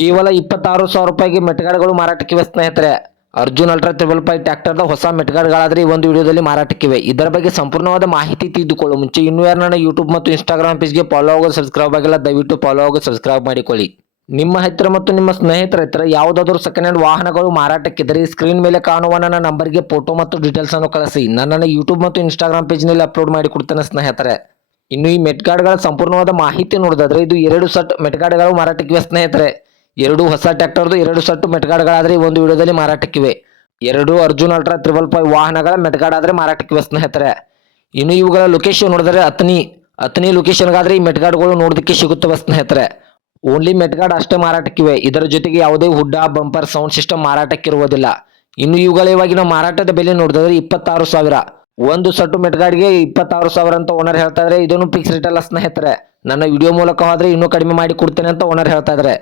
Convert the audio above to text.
ಕೇವಲ 26,000 ರೂಪಾಯಿಗೆ ಮೆಟ್ಗಾಡ್ಗಳು ಮಾರಾಟಕ್ಕಿವೆ ಸ್ನೇಹಿತರೆ. ಅರ್ಜುನ್ ಅಲ್ಟ್ರಾ 555 ಟ್ರ್ಯಾಕ್ಟರ್ದ ಹೊಸ ಮೆಟ್ಗಾಡ್ಗಳಾದ್ರೆ ಈ ಒಂದು ವಿಡಿಯೋದಲ್ಲಿ ಮಾರಾಟಕ್ಕಿವೆ. ಇದರ ಬಗ್ಗೆ ಸಂಪೂರ್ಣವಾದ ಮಾಹಿತಿ ತಿಳಿದುಕೊಳ್ಳುವ ಮುಂಚೆ ಇನ್ನೂ ಯಾರು ನನ್ನ ಯೂಟ್ಯೂಬ್ ಮತ್ತು ಇನ್ಸ್ಟಾಗ್ರಾಮ್ ಪೇಜ್ಗೆ ಫಾಲೋ ಆಗೋದು ಸಬ್ಸ್ಕ್ರೈಬ್ ಆಗಿಲ್ಲ, ದಯವಿಟ್ಟು ಫಾಲೋ ಆಗೋದು ಸಬ್ಸ್ಕ್ರೈಬ್ ಮಾಡಿಕೊಳ್ಳಿ. ನಿಮ್ಮ ಹತ್ತಿರ ಮತ್ತು ನಿಮ್ಮ ಸ್ನೇಹಿತರ ಹತ್ತಿರ ಯಾವುದಾದರೂ ಸೆಕೆಂಡ್ ಹ್ಯಾಂಡ್ ವಾಹನಗಳು ಮಾರಾಟಕ್ಕಿದ್ದರೆ ಸ್ಕ್ರೀನ್ ಮೇಲೆ ಕಾಣುವ ನನ್ನ ನಂಬರ್ಗೆ ಫೋಟೋ ಮತ್ತು ಡೀಟೇಲ್ಸ್ ಅನ್ನು ಕಳಿಸಿ. ನನ್ನ ಯೂಟ್ಯೂಬ್ ಮತ್ತು ಇನ್ಸ್ಟಾಗ್ರಾಮ್ ಪೇಜ್ನಲ್ಲಿ ಅಪ್ಲೋಡ್ ಮಾಡಿ ಕೊಡ್ತೇನೆ ಸ್ನೇಹಿತರೆ. ಇನ್ನು ಈ ಮೆಟ್ಗಾಡ್ಗಳ ಸಂಪೂರ್ಣವಾದ ಮಾಹಿತಿ ನೋಡೋದಾದ್ರೆ ಇದು 2 ಸೆಟ್ ಮೆಟ್ಗಾಡ್ಗಳು ಮಾರಾಟಕ್ಕಿವೆ ಸ್ನೇಹಿತರೆ. 2 ಹೊಸ ಟ್ರ್ಯಾಕ್ಟರ್ದು 2 ಸೆಟ್ ಮೆಟ್ಗಾಡ್ಗಳಾದ್ರೆ ಈ ಒಂದು ವಿಡಿಯೋದಲ್ಲಿ ಮಾರಾಟಕ್ಕಿವೆ. 2 ಅರ್ಜುನ್ ಅಲ್ಟ್ರಾ 555 ವಾಹನಗಳ ಮೆಟ್ಗಾಡ್ ಆದ್ರೆ ಮಾರಾಟಕ್ಕಿವೆ ಸ್ನೇಹಿತರೆ. ಇನ್ನು ಇವುಗಳ ಲೊಕೇಶನ್ ನೋಡಿದ್ರೆ ಅತನಿ ಲೊಕೇಶನ್ಗಾದ್ರೆ ಈ ಮೆಟ್ಗಾಡ್ಗಳು ನೋಡೋದಕ್ಕೆ ಸಿಗುತ್ತವೆ ಸ್ನೇಹಿತರೆ. ಓನ್ಲಿ ಮೆಟ್ಗಾಡ್ ಅಷ್ಟೇ ಮಾರಾಟಕ್ಕಿವೆ. ಇದರ ಜೊತೆಗೆ ಯಾವುದೇ ಹುಡ್ಡ ಬಂಪರ್ ಸೌಂಡ್ ಸಿಸ್ಟಮ್ ಮಾರಾಟಕ್ಕಿರುವುದಿಲ್ಲ. ಇನ್ನು ಇವುಗಳ ಇವಾಗಿನ ಮಾರಾಟದ ಬೆಲೆ ನೋಡಿದ್ರೆ 26,000. ಒಂದು ಸೆಟ್ ಮೆಟ್ಗಾಡ್ಗೆ 26,000 ಅಂತ ಓನರ್ ಹೇಳ್ತಾ ಇದ್ರೆ ಇದನ್ನು ಫಿಕ್ಸ್ ರೇಟ್ ಅಲ್ಲ ಸ್ನೇಹಿತರೆ. ನನ್ನ ವಿಡಿಯೋ ಮೂಲಕ ಹೋದ್ರೆ ಇನ್ನೂ ಕಡಿಮೆ ಮಾಡಿ ಕೊಡ್ತೇನೆ ಅಂತ ಓನರ್ ಹೇಳ್ತಾ ಇದ್ದಾರೆ.